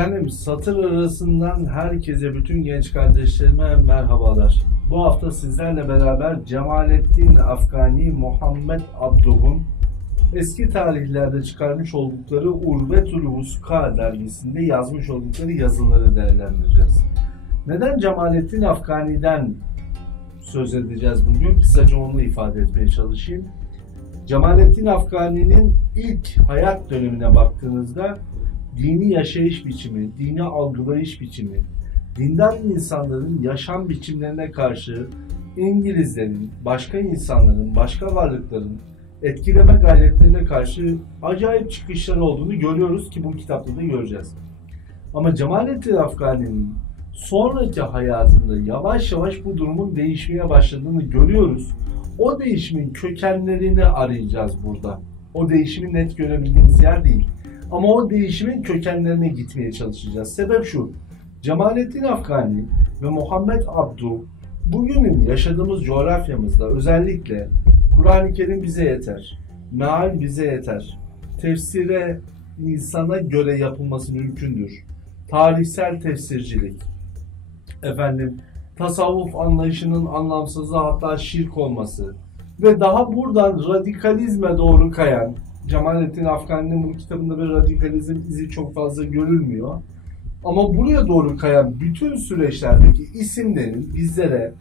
Efendim satır arasından herkese, bütün genç kardeşlerime merhabalar. Bu hafta sizlerle beraber Cemalettin Afgani, Muhammed Abduh'un eski tarihlerde çıkarmış oldukları Urvetül Vuska dergisinde yazmış oldukları yazıları değerlendireceğiz. Neden Cemalettin Afgani'den söz edeceğiz bugün? Kısaca onu ifade etmeye çalışayım. Cemalettin Afgani'nin ilk hayat dönemine baktığınızda dini yaşayış biçimi, dini algılayış biçimi, dindar insanların yaşam biçimlerine karşı İngilizlerin, başka insanların, başka varlıkların etkileme gayretlerine karşı acayip çıkışları olduğunu görüyoruz ki bu kitapta da göreceğiz. Ama Cemalettin Afgani'nin sonraki hayatında yavaş yavaş bu durumun değişmeye başladığını görüyoruz. O değişimin kökenlerini arayacağız burada. O değişimi net görebildiğimiz yer değil. Ama o değişimin kökenlerine gitmeye çalışacağız. Sebep şu: Cemalettin Afgani ve Muhammed Abduh bugünün yaşadığımız coğrafyamızda özellikle Kur'an-ı Kerim bize yeter, meal bize yeter, tefsire insana göre yapılması mümkündür, tarihsel tefsircilik, tasavvuf anlayışının anlamsızlığı, hatta şirk olması ve daha buradan radikalizme doğru kayan, Cemalettin Afgani'nin bu kitabında bir radikalizm izi çok fazla görülmüyor. Ama buraya doğru kayan bütün süreçlerdeki isimlerin bizlere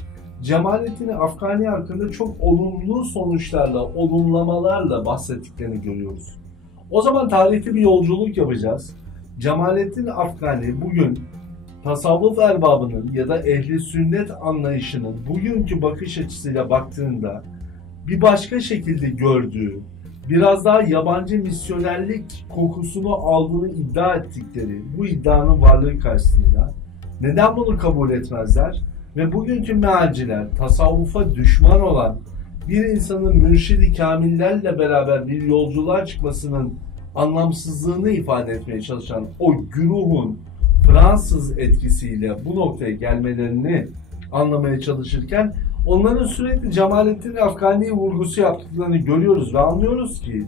Cemalettin Afgani hakkında çok olumlu sonuçlarla, olumlamalarla bahsettiklerini görüyoruz. O zaman tarihte bir yolculuk yapacağız. Cemalettin Afgani bugün tasavvuf erbabının ya da ehli sünnet anlayışının bugünkü bakış açısıyla baktığında bir başka şekilde gördüğü, biraz daha yabancı misyonerlik kokusunu aldığını iddia ettikleri bu iddianın varlığı karşısında neden bunu kabul etmezler? Ve bugünkü mealciler, tasavvufa düşman olan bir insanın mürşidi kamillerle beraber bir yolculuğa çıkmasının anlamsızlığını ifade etmeye çalışan o güruhun Fransız etkisiyle bu noktaya gelmelerini anlamaya çalışırken onların sürekli Cemalettin Afgani vurgusu yaptıklarını görüyoruz ve anlıyoruz ki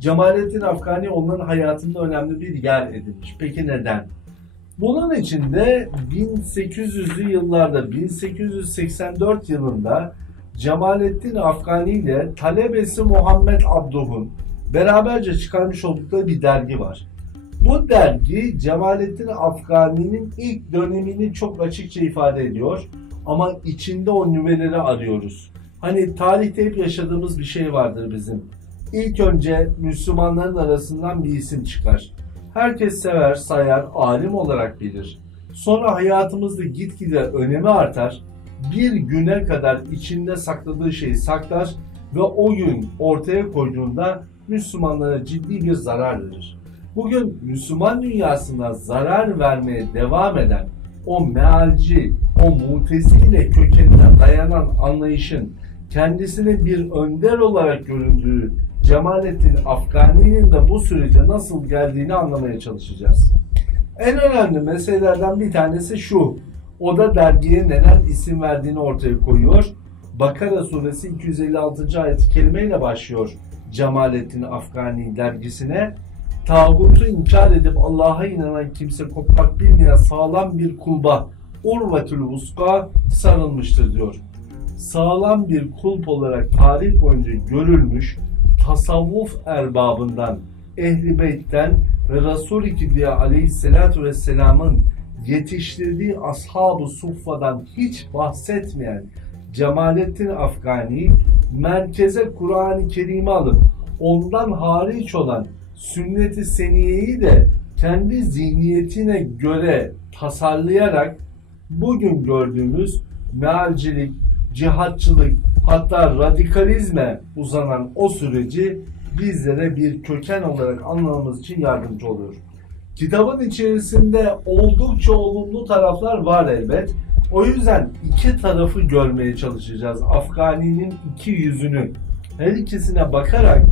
Cemalettin Afgani onların hayatında önemli bir yer edinmiş. Peki neden? Bunun için de 1800'lü yıllarda, 1884 yılında Cemalettin Afgani ile talebesi Muhammed Abduh'un beraberce çıkarmış oldukları bir dergi var. Bu dergi Cemalettin Afgani'nin ilk dönemini çok açıkça ifade ediyor. Ama içinde o nüveleri arıyoruz. Hani tarihte hep yaşadığımız bir şey vardır bizim. İlk önce Müslümanların arasından bir isim çıkar. Herkes sever, sayar, alim olarak bilir. Sonra hayatımızda gitgide önemi artar. Bir güne kadar içinde sakladığı şeyi saklar ve o gün ortaya koyduğunda Müslümanlara ciddi bir zarar verir. Bugün Müslüman dünyasına zarar vermeye devam eden o mealci, o mutezile kökenine dayanan anlayışın kendisine bir önder olarak göründüğü Cemalettin Afgani'nin de bu sürece nasıl geldiğini anlamaya çalışacağız. En önemli meselelerden bir tanesi şu: o da dergiye neden isim verdiğini ortaya koyuyor. Bakara suresi 256. ayet-i kerimeyle başlıyor Cemalettin Afgani dergisine. Tağutu inkar edip Allah'a inanan kimse kopmak bilmeyen sağlam bir kulba, Urvetül Vuska, sarılmıştır diyor. Sağlam bir kulp olarak tarih boyunca görülmüş, tasavvuf erbabından, Ehl-i Beyt'ten ve Resul-i Kibriya aleyhissalatu vesselamın yetiştirdiği ashab-ı suffadan hiç bahsetmeyen Cemalettin Afgani, merkeze Kur'an-ı Kerim'i alıp ondan hariç olan sünnet-i seniyeyi de kendi zihniyetine göre tasarlayarak bugün gördüğümüz mealcilik, cihatçılık, hatta radikalizme uzanan o süreci bizlere bir köken olarak anlamamız için yardımcı oluyor. Kitabın içerisinde oldukça olumlu taraflar var elbet. O yüzden iki tarafı görmeye çalışacağız. Afgani'nin iki yüzünü. Her ikisine bakarak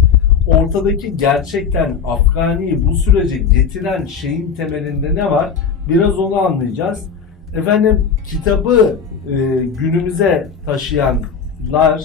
ortadaki gerçekten Afgani'yi bu sürece getiren şeyin temelinde ne var? Biraz onu anlayacağız. Kitabı günümüze taşıyanlar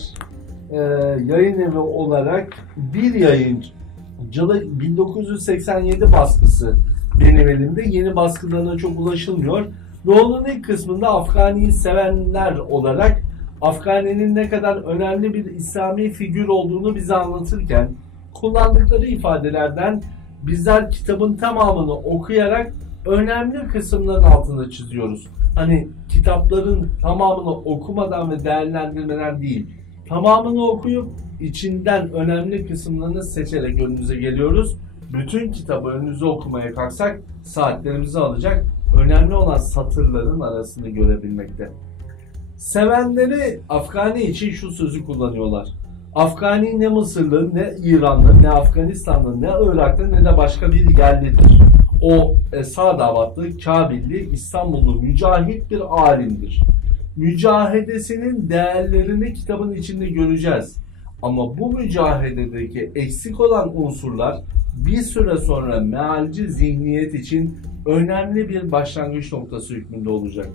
yayın evi olarak bir yayıncılık 1987 baskısı benim elimde. Yeni baskılarına çok ulaşılmıyor. Ve onun ilk kısmında Afgani'yi sevenler olarak Afgani'nin ne kadar önemli bir İslami figür olduğunu bize anlatırken kullandıkları ifadelerden bizler kitabın tamamını okuyarak önemli kısımların altını çiziyoruz. Hani kitapların tamamını okumadan ve değerlendirmeden değil, tamamını okuyup içinden önemli kısımlarını seçerek önünüze geliyoruz. Bütün kitabı önünüze okumaya kalksak saatlerimizi alacak. Önemli olan satırların arasını görebilmekte. Sevenleri Afgani için şu sözü kullanıyorlar. Afgani ne Mısırlı, ne İranlı, ne Afganistanlı, ne Iraklı, ne de başka bir yerlidir. O Sadavatlı, Kabilli, İstanbullu mücahit bir alimdir. Mücahedesinin değerlerini kitabın içinde göreceğiz. Ama bu mücahededeki eksik olan unsurlar bir süre sonra mealci zihniyet için önemli bir başlangıç noktası hükmünde olacak.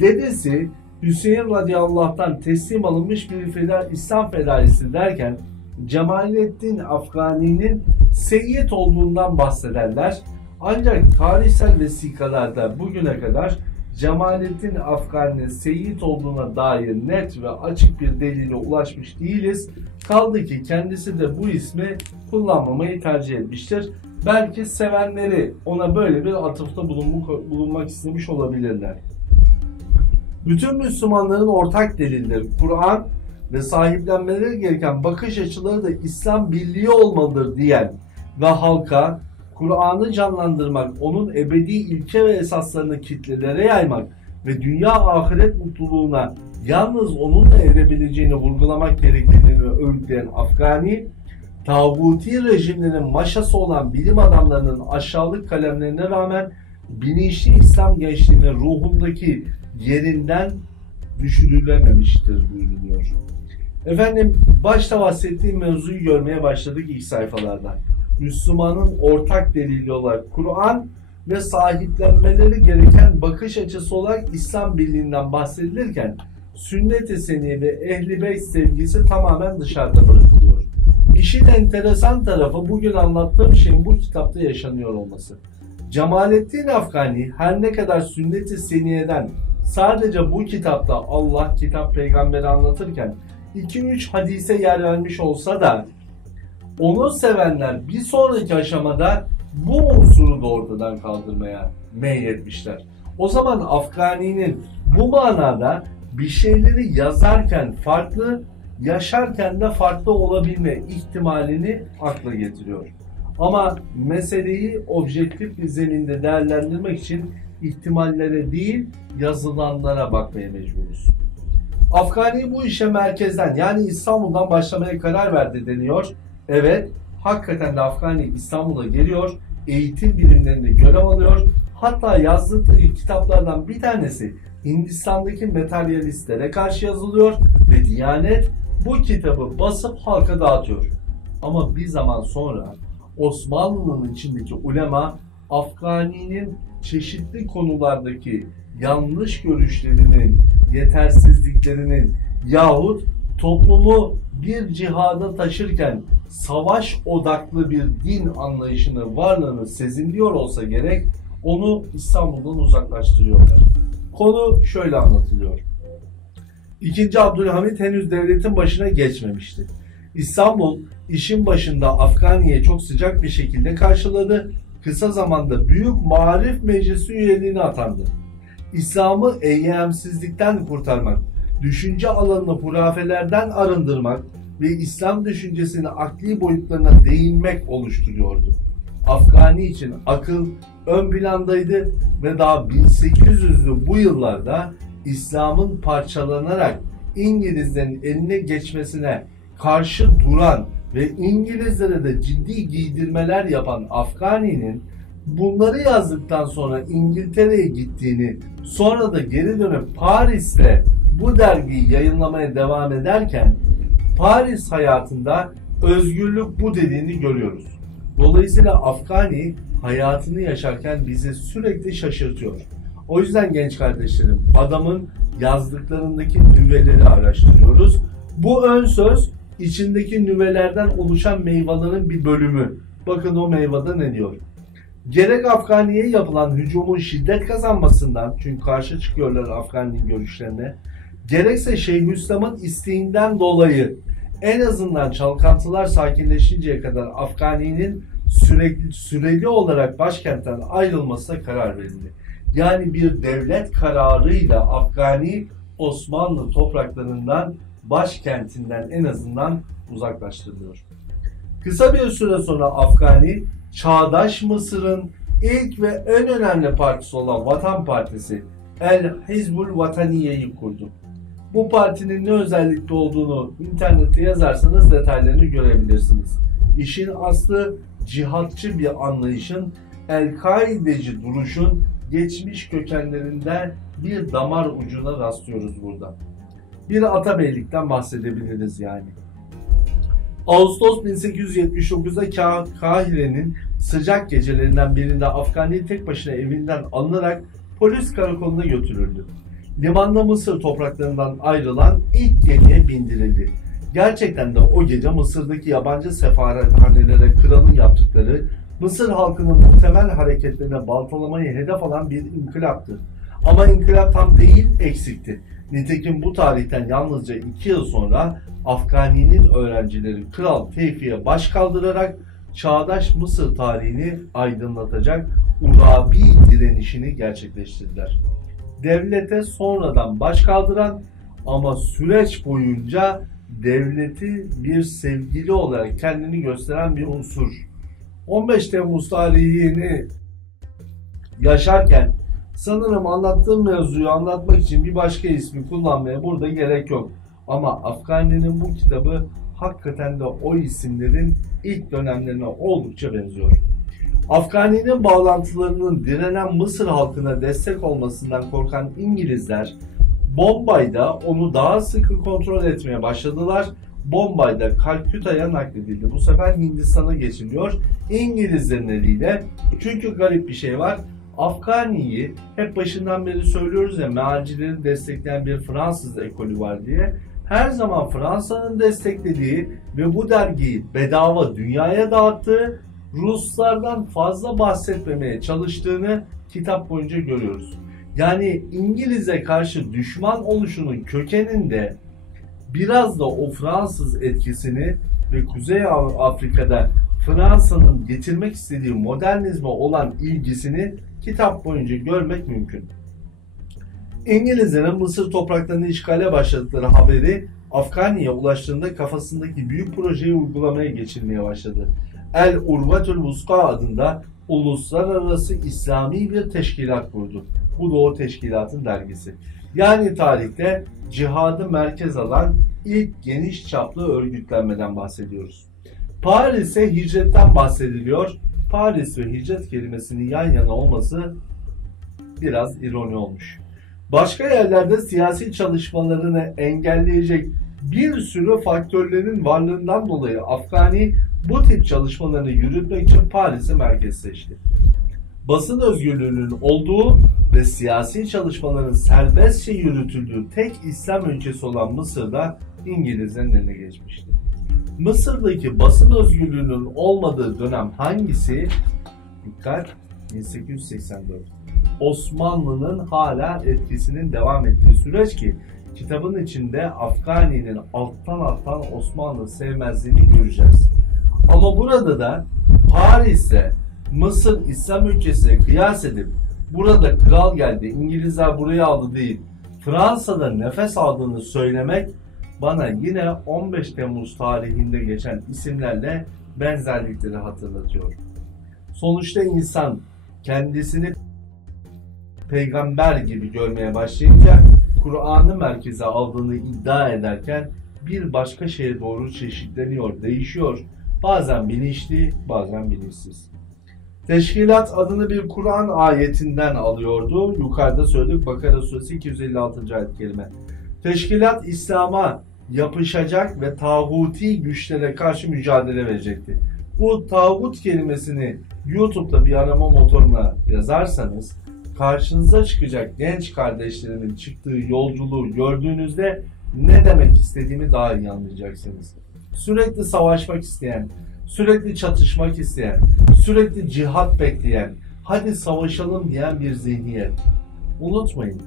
Dedesi Hüseyin radıyallah'tan teslim alınmış bir İslam fedaisi derken Cemalettin Afgani'nin seyyid olduğundan bahsederler. Ancak tarihsel vesikalarda bugüne kadar Cemalettin Afgani'nin seyyid olduğuna dair net ve açık bir delile ulaşmış değiliz. Kaldı ki kendisi de bu ismi kullanmamayı tercih etmiştir. Belki sevenleri ona böyle bir atıfta bulunmak istemiş olabilirler. Bütün Müslümanların ortak delilleri Kur'an ve sahiplenmeleri gereken bakış açıları da İslam birliği olmalıdır diyen ve halka Kur'an'ı canlandırmak, onun ebedi ilke ve esaslarını kitlelere yaymak ve dünya ahiret mutluluğuna yalnız onunla erebileceğini vurgulamak gerektiğini öğütleyen Afgani, tağuti rejimlerin maşası olan bilim adamlarının aşağılık kalemlerine rağmen bilinçli İslam gençliğinin ruhundaki yerinden düşürülememiştir buyuruyor. Efendim, başta bahsettiğim mevzuyu görmeye başladık ilk sayfalarda. Müslümanın ortak delili olarak Kur'an ve sahiplenmeleri gereken bakış açısı olarak İslam birliğinden bahsedilirken sünnet-i seniyye ve ehl-i beyt sevgisi tamamen dışarıda bırakılıyor. İşin enteresan tarafı bugün anlattığım şeyin bu kitapta yaşanıyor olması. Cemalettin Afgani her ne kadar sünnet-i seniyeden sadece bu kitapta Allah, kitap, peygamberi anlatırken 2-3 hadise yer vermiş olsa da onu sevenler bir sonraki aşamada bu unsuru da ortadan kaldırmaya meyletmişler. O zaman Afgani'nin bu manada bir şeyleri yazarken farklı, yaşarken de farklı olabilme ihtimalini akla getiriyor. Ama meseleyi objektif bir zeminde değerlendirmek için ihtimallere değil, yazılanlara bakmaya mecburuz. Afgani bu işe merkezden, yani İstanbul'dan başlamaya karar verdi deniyor. Evet, hakikaten de Afgani İstanbul'a geliyor, eğitim bilimlerinde görev alıyor. Hatta yazdığı kitaplardan bir tanesi Hindistan'daki materyalistlere karşı yazılıyor ve Diyanet bu kitabı basıp halka dağıtıyor. Ama bir zaman sonra Osmanlı'nın içindeki ulema Afgani'nin çeşitli konulardaki yanlış görüşlerinin, yetersizliklerinin yahut toplumu bir cihada taşırken savaş odaklı bir din anlayışını, varlığını sezinliyor olsa gerek, onu İstanbul'dan uzaklaştırıyorlar. Konu şöyle anlatılıyor. İkinci Abdülhamit henüz devletin başına geçmemişti. İstanbul işin başında Afgani'ye çok sıcak bir şekilde karşıladı. Kısa zamanda Büyük Maarif Meclisi üyeliğine atandı. İslam'ı eyyamsizlikten kurtarmak, düşünce alanını hurafelerden arındırmak ve İslam düşüncesini akli boyutlarına değinmek oluşturuyordu. Afgani için akıl ön plandaydı ve daha 1800'lü bu yıllarda İslam'ın parçalanarak İngilizlerin eline geçmesine karşı duran ve İngilizlere de ciddi giydirmeler yapan Afgani'nin bunları yazdıktan sonra İngiltere'ye gittiğini, sonra da geri dönüp Paris'te bu dergiyi yayınlamaya devam ederken Paris hayatında özgürlük bu dediğini görüyoruz. Dolayısıyla Afgani hayatını yaşarken bizi sürekli şaşırtıyor. O yüzden genç kardeşlerim, adamın yazdıklarındaki nüveleri araştırıyoruz. Bu ön söz içindeki nüvelerden oluşan meyvelerin bir bölümü. Bakın o meyvede ne diyor? Gerek Afgani'ye yapılan hücumun şiddet kazanmasından, çünkü karşı çıkıyorlar Afgani'nin görüşlerine, gerekse Şeyhülislam'ın isteğinden dolayı en azından çalkantılar sakinleşinceye kadar Afgani'nin süreli olarak başkentten ayrılmasına karar verildi. Yani bir devlet kararıyla Afgani Osmanlı topraklarından, başkentinden en azından uzaklaştırılıyor. Kısa bir süre sonra Afgani, çağdaş Mısır'ın ilk ve en önemli partisi olan Vatan Partisi El Hizbul Vataniye'yi kurdu. Bu partinin ne özellikle olduğunu internette yazarsanız detaylarını görebilirsiniz. İşin aslı cihatçı bir anlayışın, El-Kaideci duruşun geçmiş kökenlerinden bir damar ucuna rastlıyoruz burada. Bir atabeylikten bahsedebiliriz yani. Ağustos 1879'da Kahire'nin sıcak gecelerinden birinde Afgani tek başına evinden alınarak polis karakoluna götürüldü. Limanda Mısır topraklarından ayrılan ilk gemiye bindirildi. Gerçekten de o gece Mısır'daki yabancı sefarethanelere kralın yaptıkları, Mısır halkının muhtemel hareketlerine baltalamayı hedef alan bir inkılaptı. Ama inkılap tam değil, eksikti. Nitekim bu tarihten yalnızca 2 yıl sonra Afgani'nin öğrencileri Kral Tevfik'e baş kaldırarak çağdaş Mısır tarihini aydınlatacak Urabi direnişini gerçekleştirdiler. Devlete sonradan baş kaldıran ama süreç boyunca devleti bir sevgili olarak kendini gösteren bir unsur. 15 Temmuz tarihini yaşarken sanırım anlattığım mevzuyu anlatmak için bir başka ismi kullanmaya burada gerek yok. Ama Afgani'nin bu kitabı hakikaten de o isimlerin ilk dönemlerine oldukça benziyor. Afgani'nin bağlantılarının direnen Mısır halkına destek olmasından korkan İngilizler, Bombay'da onu daha sıkı kontrol etmeye başladılar. Bombay'da Kalküta'ya nakledildi. Bu sefer Hindistan'a geçiliyor İngilizlerin eliyle. Çünkü garip bir şey var. Afgani'yi hep başından beri söylüyoruz ya, mealcileri destekleyen bir Fransız ekolü var diye. Her zaman Fransa'nın desteklediği ve bu dergiyi bedava dünyaya dağıttığı, Ruslardan fazla bahsetmemeye çalıştığını kitap boyunca görüyoruz. Yani İngiliz'e karşı düşman oluşunun kökeninde biraz da o Fransız etkisini ve Kuzey Afrika'da Fransa'nın getirmek istediği modernizme olan ilgisini kitap boyunca görmek mümkün. İngilizlerin Mısır topraklarını işgale başladıkları haberi Afgani'ye ulaştığında kafasındaki büyük projeyi uygulamaya geçirmeye başladı. El Urvatul Vuska adında uluslararası İslami bir teşkilat kurdu. Bu da o teşkilatın dergisi. Yani tarihte cihadı merkez alan ilk geniş çaplı örgütlenmeden bahsediyoruz. Paris'e hicretten bahsediliyor. Paris ve hicret kelimesinin yan yana olması biraz ironi olmuş. Başka yerlerde siyasi çalışmalarını engelleyecek bir sürü faktörlerin varlığından dolayı Afgani bu tip çalışmalarını yürütmek için Paris'i merkez seçti. Basın özgürlüğünün olduğu ve siyasi çalışmaların serbestçe yürütüldüğü tek İslam ülkesi olan Mısır'da İngilizlerin eline geçmişti. Mısır'daki basın özgürlüğünün olmadığı dönem hangisi? Dikkat, 1884. Osmanlı'nın hala etkisinin devam ettiği süreç ki kitabın içinde Afgani'nin alttan Osmanlı sevmezliğini göreceğiz. Ama burada da Paris'e Mısır İslam ülkesine kıyas edip burada kral geldi, İngilizler burayı aldı değil, Fransa'da nefes aldığını söylemek bana yine 15 Temmuz tarihinde geçen isimlerle benzerlikleri hatırlatıyor. Sonuçta insan kendisini peygamber gibi görmeye başlayınca Kur'an'ı merkeze aldığını iddia ederken bir başka şeye doğru çeşitleniyor, değişiyor. Bazen bilinçli, bazen bilinçsiz. Teşkilat adını bir Kur'an ayetinden alıyordu. Yukarıda söyledik, Bakara suresi 256. ayet kelime. Teşkilat İslam'a yapışacak ve tağuti güçlere karşı mücadele verecekti. Bu tağut kelimesini YouTube'da bir arama motoruna yazarsanız karşınıza çıkacak genç kardeşlerimin çıktığı yolculuğu gördüğünüzde ne demek istediğimi daha iyi anlayacaksınız. Sürekli savaşmak isteyen, sürekli çatışmak isteyen, sürekli cihat bekleyen, hadi savaşalım diyen bir zihniyet. Unutmayın,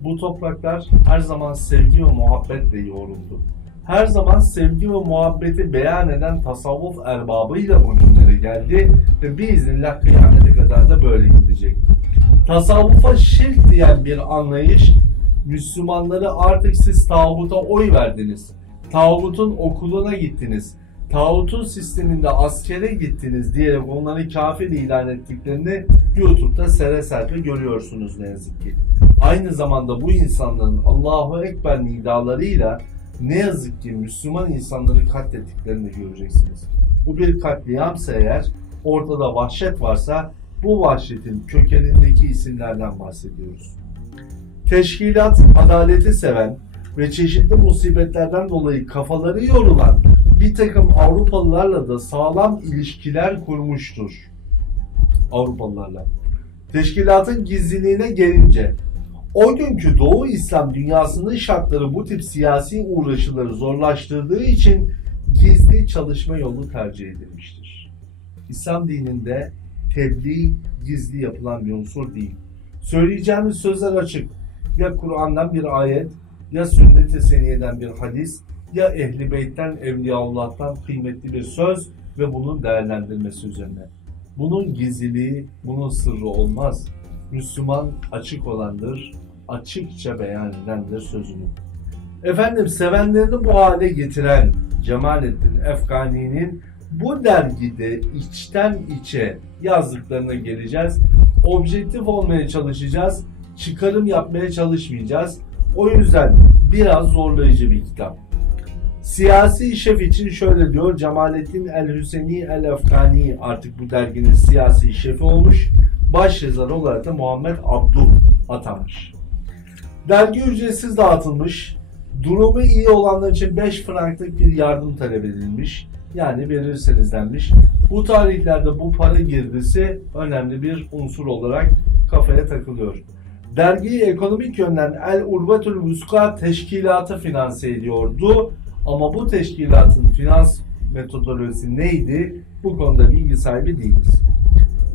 bu topraklar her zaman sevgi ve muhabbetle yoğruldu. Her zaman sevgi ve muhabbeti beyan eden tasavvuf erbabıyla bugünlere geldi ve biiznillah kıyamete kadar da böyle gidecek. Tasavvufa şirk diyen bir anlayış, Müslümanları artık siz tağuta oy verdiniz, tağutun okuluna gittiniz, tağutun sisteminde askere gittiniz diyerek onları kafir ilan ettiklerini YouTube'da sere serpe görüyorsunuz ne yazık ki. Aynı zamanda bu insanların Allahu Ekber nidalarıyla ne yazık ki Müslüman insanları katlettiklerini göreceksiniz. Bu bir katliamsa eğer, ortada vahşet varsa bu vahşetin kökenindeki isimlerden bahsediyoruz. Teşkilat adaleti seven ve çeşitli musibetlerden dolayı kafaları yorulan bir takım Avrupalılarla da sağlam ilişkiler kurmuştur. Avrupalılarla. Teşkilatın gizliliğine gelince, o günkü Doğu İslam dünyasının şartları bu tip siyasi uğraşıları zorlaştırdığı için gizli çalışma yolu tercih edilmiştir. İslam dininde tebliğ gizli yapılan bir unsur değil. Söyleyeceğimiz sözler açık. Ya Kur'an'dan bir ayet, ya sünnet-i seniyeden bir hadis, ya Ehl-i Beyt'ten, Evliyaullah'tan kıymetli bir söz ve bunun değerlendirmesi üzerine. Bunun gizliliği, bunun sırrı olmaz. Müslüman açık olandır, açıkça beyan edendir sözünü. Efendim, sevenlerini bu hale getiren Cemalettin Efkani'nin bu dergide içten içe yazdıklarına geleceğiz. Objektif olmaya çalışacağız, çıkarım yapmaya çalışmayacağız. O yüzden biraz zorlayıcı bir kitap. Siyasi şef için şöyle diyor, Cemalettin El-Hüseyni El-Efkani artık bu derginin siyasi şefi olmuş. Başyazar olarak da Muhammed Abduh atanmış. Dergi ücretsiz dağıtılmış. Durumu iyi olanlar için 5 franklık bir yardım talep edilmiş. Yani verirseniz denmiş. Bu tarihlerde bu para girdisi önemli bir unsur olarak kafaya takılıyor. Dergiyi ekonomik yönden El Urvetül Vuska Teşkilatı finanse ediyordu. Ama bu teşkilatın finans metodolojisi neydi? Bu konuda bilgi sahibi değiliz.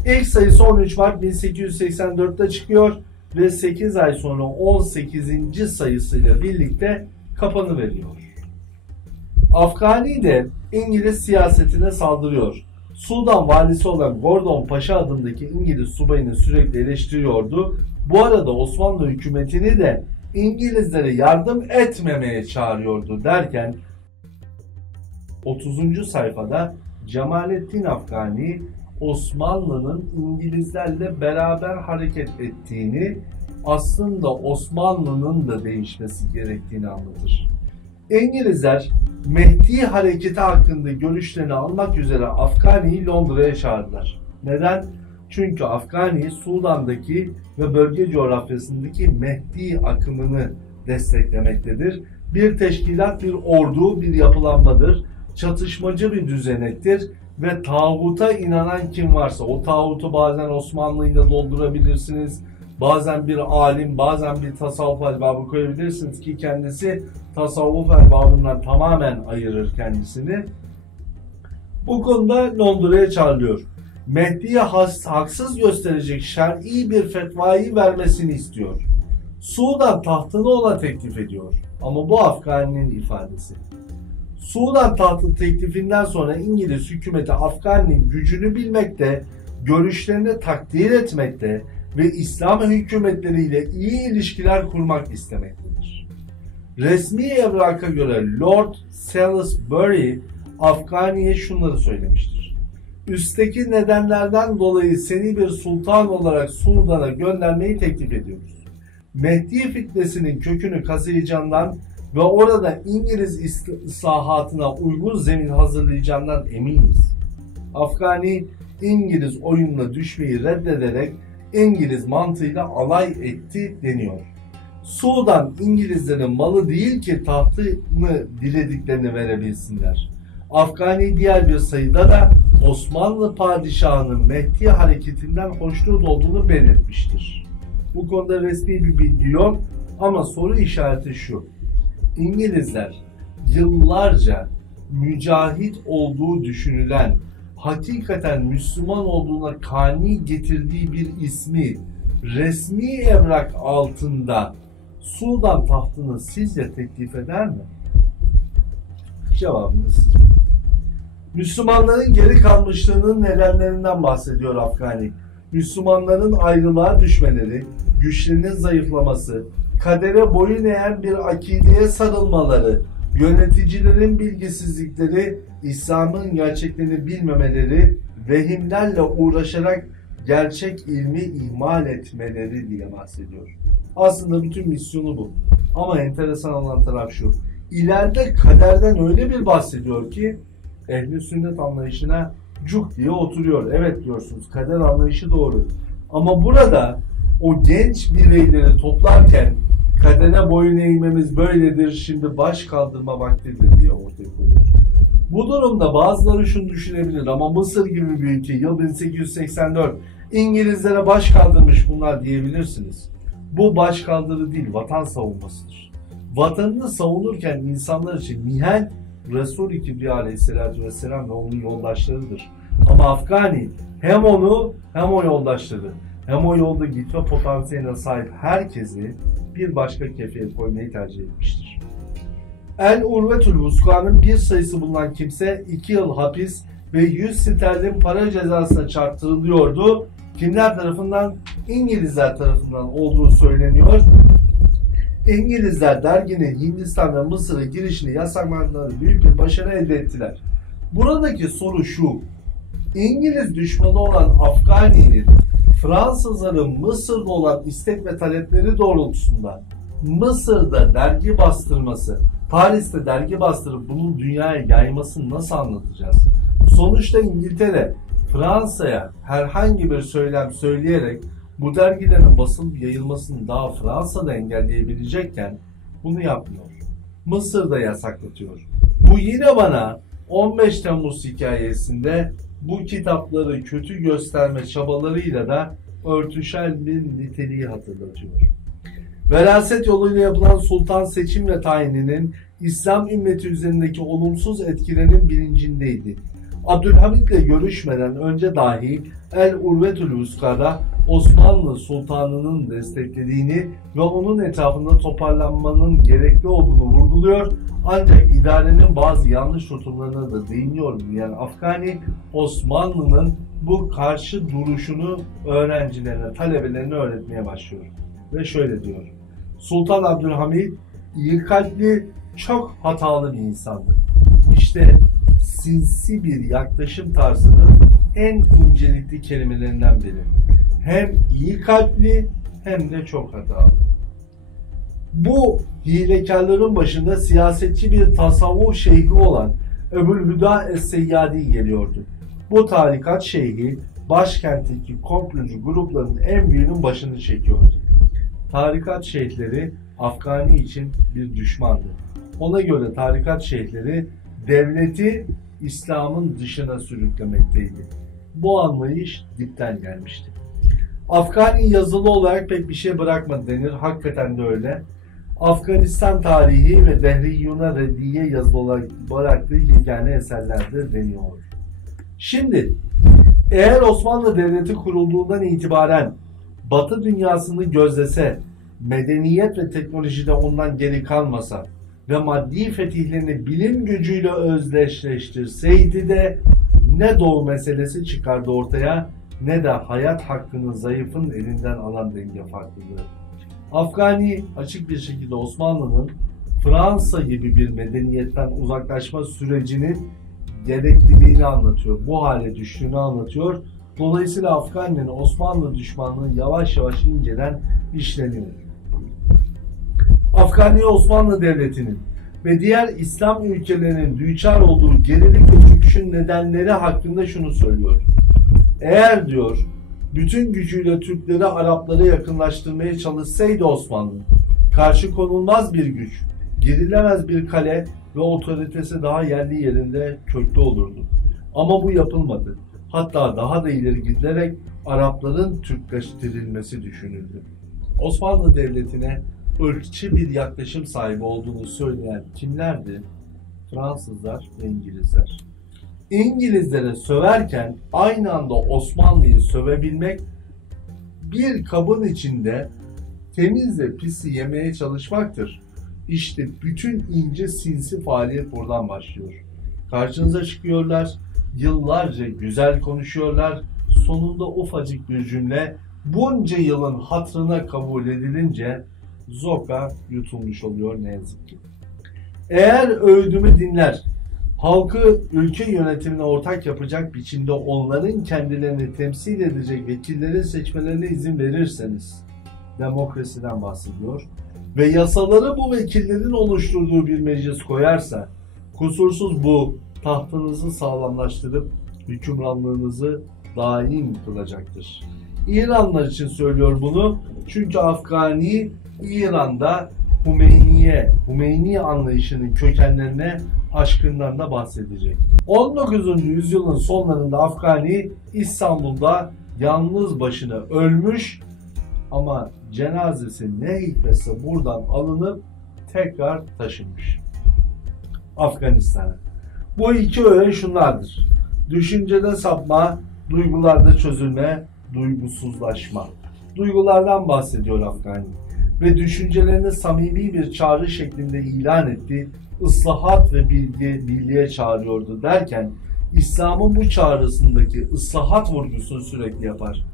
İlk sayısı 13 Mart 1884'te çıkıyor ve 8 ay sonra 18. sayısıyla birlikte kapanıveriyor. Afgani de İngiliz siyasetine saldırıyor. Sudan valisi olan Gordon Paşa adındaki İngiliz subayını sürekli eleştiriyordu. Bu arada Osmanlı hükümetini de İngilizlere yardım etmemeye çağırıyordu derken 30. sayfada Cemalettin Afgani Osmanlı'nın İngilizlerle beraber hareket ettiğini, aslında Osmanlı'nın da değişmesi gerektiğini anlatır. İngilizler Mehdi hareketi hakkında görüşlerini almak üzere Afgani'yi Londra'ya çağırdılar. Neden? Çünkü Afgani Sudan'daki ve bölge coğrafyasındaki Mehdi akımını desteklemektedir. Bir teşkilat, bir ordu, bir yapılanmadır. Çatışmacı bir düzenektir ve tağuta inanan kim varsa, o tağutu bazen Osmanlı'yla doldurabilirsiniz, bazen bir alim, bazen bir tasavvuf erbabı koyabilirsiniz ki kendisi tasavvuf erbabından tamamen ayırır kendisini. Bu konuda Londra'ya çağrılıyor. Mehdi'ye haksız gösterecek şer'i bir fetvayı vermesini istiyor. Sudan tahtını ona teklif ediyor. Ama bu Afgani'nin ifadesi. Sudan tahtı teklifinden sonra İngiliz hükümeti Afgani'nin gücünü bilmekte, görüşlerini takdir etmekte ve İslam hükümetleriyle iyi ilişkiler kurmak istemektedir. Resmi evraka göre Lord Salisbury Afgani'ye şunları söylemiştir. Üstteki nedenlerden dolayı seni bir sultan olarak Sudan'a göndermeyi teklif ediyoruz. Mehdi fitnesinin kökünü kazıyacağından ve orada İngiliz islahatına uygun zemin hazırlayacağından eminiz. Afgani, İngiliz oyununa düşmeyi reddederek İngiliz mantığıyla alay etti deniyor. Sudan İngilizlerin malı değil ki tahtını dilediklerini verebilsinler. Afgani diğer bir sayıda da Osmanlı padişahının Mehdi hareketinden hoşnut olduğunu belirtmiştir. Bu konuda resmi bir bilgi yok ama soru işareti şu. İngilizler yıllarca mücahit olduğu düşünülen, hakikaten Müslüman olduğuna kani getirdiği bir ismi resmi evrak altında Sudan tahtını sizce teklif eder mi? Cevabınız siz. Müslümanların geri kalmışlığının nedenlerinden bahsediyor Afgani. Müslümanların ayrılığa düşmeleri, güçlerinin zayıflaması, kadere boyun eğen bir akideye sarılmaları, yöneticilerin bilgisizlikleri, İslam'ın gerçeklerini bilmemeleri, vehimlerle uğraşarak gerçek ilmi ihmal etmeleri diye bahsediyor. Aslında bütün misyonu bu. Ama enteresan olan taraf şu. İleride kaderden öyle bir bahsediyor ki ehl-i sünnet anlayışına cuk diye oturuyor. Evet diyorsunuz, kader anlayışı doğru. Ama burada o genç bireyleri toplarken kadere boyun eğmemiz böyledir, şimdi baş kaldırma vaktidir diye ortaya koyuyor. Bu durumda bazıları şunu düşünebilir, ama Mısır gibi bir ülke, yıl 1884, İngilizlere baş kaldırmış bunlar diyebilirsiniz. Bu baş kaldırı değil, vatan savunmasıdır. Vatanını savunurken insanlar için mihenk Resul-i Kibriya Aleyhisselatü Vesselam ve onun yoldaşlarıdır. Ama Afgani hem onu hem o yoldaşları hem o yolda gitme potansiyeline sahip herkesi bir başka kefeye koymayı tercih etmiştir. El-Urvetül Vuska'nın bir sayısı bulunan kimse 2 yıl hapis ve 100 sterlin para cezasına çarptırılıyordu. Kimler tarafından? İngilizler tarafından olduğu söyleniyor. İngilizler derginin Hindistan ve Mısır'a girişini yasaklamaları büyük bir başarı elde ettiler. Buradaki soru şu: İngiliz düşmanı olan Afgani'nin Fransızların Mısır'da olan istek ve talepleri doğrultusunda Mısır'da dergi bastırması, Paris'te dergi bastırıp bunu dünyaya yaymasını nasıl anlatacağız? Sonuçta İngiltere Fransa'ya herhangi bir söylem söyleyerek bu dergilerin basılıp yayılmasını daha Fransa'da engelleyebilecekken bunu yapmıyor. Mısır'da yasaklatıyor. Bu yine bana 15 Temmuz hikayesinde bu kitapları kötü gösterme çabalarıyla da örtüşen bir niteliği hatırlatıyor. Veraset yoluyla yapılan sultan seçim ve tayininin İslam ümmeti üzerindeki olumsuz etkilerinin bilincindeydi. Abdülhamit'le görüşmeden önce dahi El-Urvetül Vuska'da Osmanlı Sultanı'nın desteklediğini ve onun etrafında toparlanmanın gerekli olduğunu vurguluyor. Ancak idarenin bazı yanlış tutumlarına da değiniyor diyen Afgani, Osmanlı'nın bu karşı duruşunu öğrencilerine, talebelerine öğretmeye başlıyor. Ve şöyle diyor: Sultan Abdülhamit iyi kalpli, çok hatalı bir insandı. İşte sinsi bir yaklaşım tarzının en incelikli kelimelerinden biri. Hem iyi kalpli hem de çok hatalı. Bu hilekarların başında siyasetçi bir tasavvuf şeyhi olan Ebu'l-Hüda Es-Seyyadi geliyordu. Bu tarikat şeyhi başkentteki komplocu grupların en büyüğünün başını çekiyordu. Tarikat şeyhleri Afgani için bir düşmandı. Ona göre tarikat şeyhleri devleti İslam'ın dışına sürüklemekteydi. Bu anlayış dipten gelmişti. Afgani yazılı olarak pek bir şey bırakmadı denir. Hakikaten de öyle. Afganistan tarihi ve Dehriyuna Reddiye yazılı olarak bıraktığı yegane eserlerde deniyor. Şimdi eğer Osmanlı Devleti kurulduğundan itibaren Batı dünyasını gözlese, medeniyet ve teknolojide ondan geri kalmasa ve maddi fetihlerini bilim gücüyle özdeşleştirseydi de ne doğu meselesi çıkardı ortaya, ne de hayat hakkını zayıfın elinden alan denge farklılığı. Afgani açık bir şekilde Osmanlı'nın Fransa gibi bir medeniyetten uzaklaşma sürecinin gerekliliğini anlatıyor. Bu hale düştüğünü anlatıyor. Dolayısıyla Afgani'nin Osmanlı düşmanlığı yavaş yavaş inceden işleniyor. Afgani Osmanlı Devleti'nin ve diğer İslam ülkelerinin düçar olduğu gerilik ve çöküşün nedenleri hakkında şunu söylüyor. Eğer diyor bütün gücüyle Türkleri Araplara yakınlaştırmaya çalışsaydı Osmanlı, karşı konulmaz bir güç, gerilemez bir kale ve otoritesi daha yerli yerinde köklü olurdu. Ama bu yapılmadı. Hatta daha da ileri gidilerek Arapların Türkleştirilmesi düşünüldü. Osmanlı Devleti'ne ırkçı bir yaklaşım sahibi olduğunu söyleyen kimlerdi? Fransızlar ve İngilizler. İngilizlere söverken aynı anda Osmanlı'yı sövebilmek, bir kabın içinde temizle pisi yemeye çalışmaktır. İşte bütün ince sinsi faaliyet buradan başlıyor. Karşınıza çıkıyorlar, yıllarca güzel konuşuyorlar, sonunda ufacık bir cümle bunca yılın hatırına kabul edilince zoka yutulmuş oluyor ne yazık ki. Eğer övdümü dinler, halkı ülke yönetimine ortak yapacak biçimde onların kendilerini temsil edecek vekilleri seçmelerine izin verirseniz, demokrasiden bahsediyor ve yasaları bu vekillerin oluşturduğu bir meclis koyarsa, kusursuz bu tahtınızı sağlamlaştırıp hükümranlığınızı daim kılacaktır. İranlılar için söylüyor bunu çünkü Afgani İran'da Hümeyni anlayışının kökenlerine aşkından da bahsedecek. 19. yüzyılın sonlarında Afgani İstanbul'da yalnız başına ölmüş ama cenazesi ne hikmetse buradan alınıp tekrar taşınmış Afganistan'a. Bu iki öğe şunlardır: düşüncede sapma, duygularda çözülme, duygusuzlaşma. Duygulardan bahsediyor Afgani ve düşüncelerini samimi bir çağrı şeklinde ilan etti. Islahat ve birliğe çağırıyordu derken İslam'ın bu çağrısındaki ıslahat vurgusunu sürekli yapar.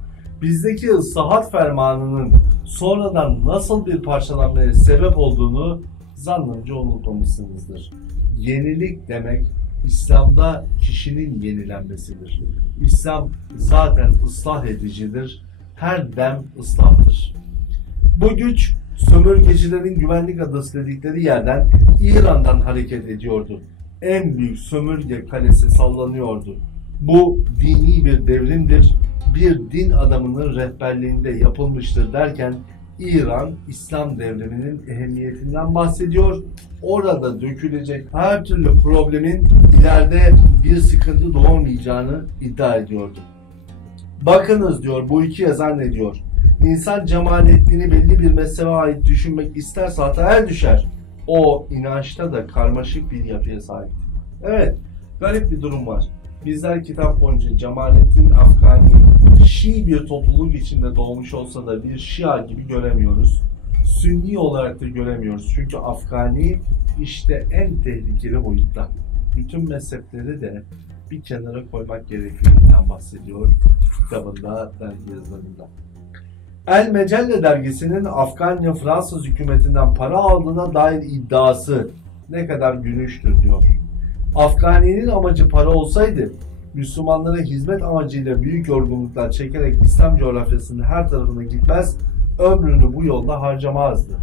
Bizdeki ıslahat fermanının sonradan nasıl bir parçalanmaya sebep olduğunu zannımca unutmamışsınızdır. Yenilik demek İslam'da kişinin yenilenmesidir. İslam zaten ıslah edicidir. Her dem ıslahtır. Bu güç sömürgecilerin güvenlik adası dedikleri yerden İran'dan hareket ediyordu. En büyük sömürge kalesi sallanıyordu. Bu dini bir devrimdir, bir din adamının rehberliğinde yapılmıştır derken İran İslam devriminin ehemmiyetinden bahsediyor. Orada dökülecek her türlü problemin ileride bir sıkıntı doğmayacağını iddia ediyordu. Bakınız diyor, bu iki yazar ne diyor? İnsan Cemalettin'i belli bir mezhebe ait düşünmek isterse hataya düşer. O inançta da karmaşık bir yapıya sahip. Evet, garip bir durum var. Bizler kitap boyunca Cemalettin Afgani Şii bir topluluk içinde doğmuş olsa da bir Şia gibi göremiyoruz. Sünni olarak da göremiyoruz. Çünkü Afgani işte en tehlikeli boyutta. Bütün mezhepleri de bir kenara koymak gerektiğinden bahsediyor kitabında, dergi yazılarında. El Mecelle dergisinin Afganiya Fransız hükümetinden para aldığına dair iddiası ne kadar gülünçtür diyor. Afgani'nin amacı para olsaydı Müslümanlara hizmet amacıyla büyük yorgunluklar çekerek İslam coğrafyasının her tarafına gitmez, ömrünü bu yolda harcamazdı.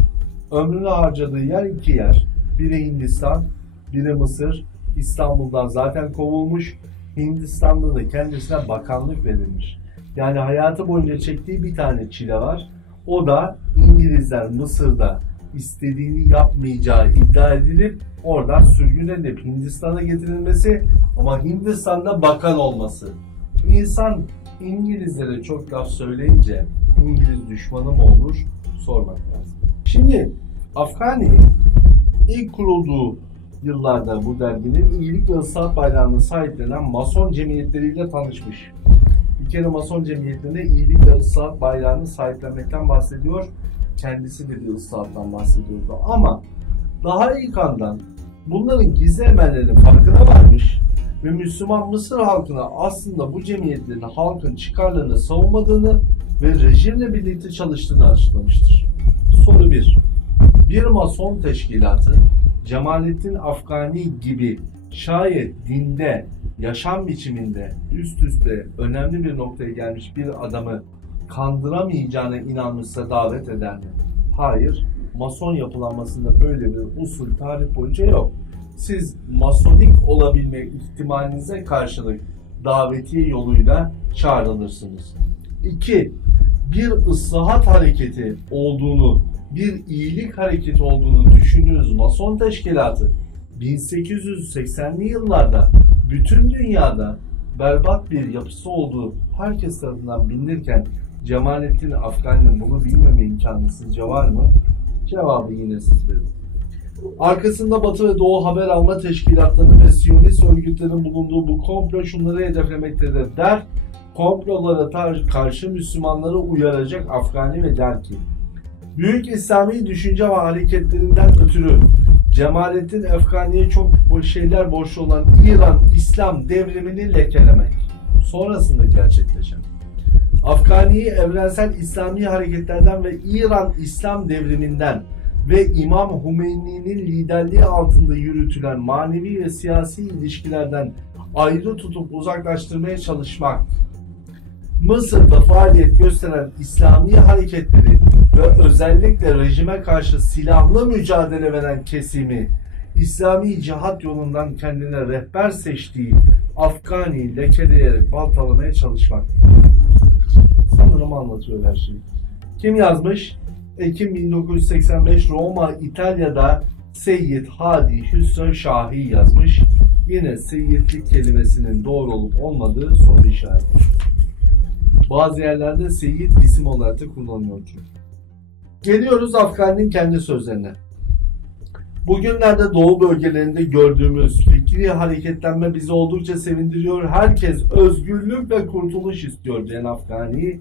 Ömrünü harcadığı yer iki yer. Biri Hindistan, biri Mısır. İstanbul'dan zaten kovulmuş. Hindistan'da da kendisine bakanlık verilmiş. Yani hayatı boyunca çektiği bir tane çile var. O da İngilizler Mısır'da istediğini yapmayacağı iddia edilip oradan sürgün edilip Hindistan'a getirilmesi ama Hindistan'da bakan olması. İnsan İngilizlere çok laf söyleyince İngiliz düşmanı mı olur sormak lazım. Şimdi Afgani ilk kurulduğu yıllarda bu derginin iyilik ve ıslahat bayrağını sahiplenen Mason cemiyetleriyle tanışmış. Bir kere Mason cemiyetlerinde iyilik ve ıslahat bayrağını sahiplenmekten bahsediyor. Kendisi de bir ıslahattan bahsediyordu. Ama daha ilk andan bunların gizli emellerinin farkına varmış ve Müslüman Mısır halkına aslında bu cemiyetlerin halkın çıkarlarını savunmadığını ve rejimle birlikte çalıştığını açıklamıştır. Soru 1. Bir Mason teşkilatı Cemalettin Afgani gibi şayet dinde, yaşam biçiminde üst üste önemli bir noktaya gelmiş bir adamı kandıramayacağına inanmışsa davet eder mi? Hayır. Mason yapılanmasında böyle bir usul tarih boyunca yok. Siz masonik olabilme ihtimalinize karşılık davetiye yoluyla çağrılırsınız. 2. Bir ıslahat hareketi olduğunu, bir iyilik hareketi olduğunu düşündüğünüz Mason teşkilatı 1880'li yıllarda bütün dünyada berbat bir yapısı olduğu herkes tarafından bilinirken Cemalettin Afgani'nin bunu bilmeme imkanı sizce var mı? Cevabı yine siz verin. Arkasında Batı ve Doğu haber alma teşkilatlarının ve Siyonist örgütlerin bulunduğu bu komplo şunları hedeflemektedir der. Komplolara karşı Müslümanları uyaracak Afgani ve der ki, büyük İslami düşünce ve hareketlerinden ötürü Cemalettin Afgani'ye çok şeyler borçlu olan İran İslam devrimini lekelemek, sonrasında gerçekleşen Afgani'yi evrensel İslami hareketlerden ve İran İslam devriminden ve İmam Hümeyni'nin liderliği altında yürütülen manevi ve siyasi ilişkilerden ayrı tutup uzaklaştırmaya çalışmak, Mısır'da faaliyet gösteren İslami hareketleri ve özellikle rejime karşı silahlı mücadele veren kesimi İslami cihat yolundan kendine rehber seçtiği Afgani'yi lekeleyerek baltalamaya çalışmak. Sanırım anlatıyor her şeyi. Kim yazmış? Ekim 1985 Roma, İtalya'da Seyyid Hadi Hüsrev Şahi yazmış. Yine seyyidlik kelimesinin doğru olup olmadığı soru işareti. Bazı yerlerde seyyid isim olarak da kullanılıyor çünkü. Geliyoruz Afgani'nin kendi sözlerine. Bugünlerde Doğu bölgelerinde gördüğümüz fikri hareketlenme bizi oldukça sevindiriyor. Herkes özgürlük ve kurtuluş istiyor diyen Afgani,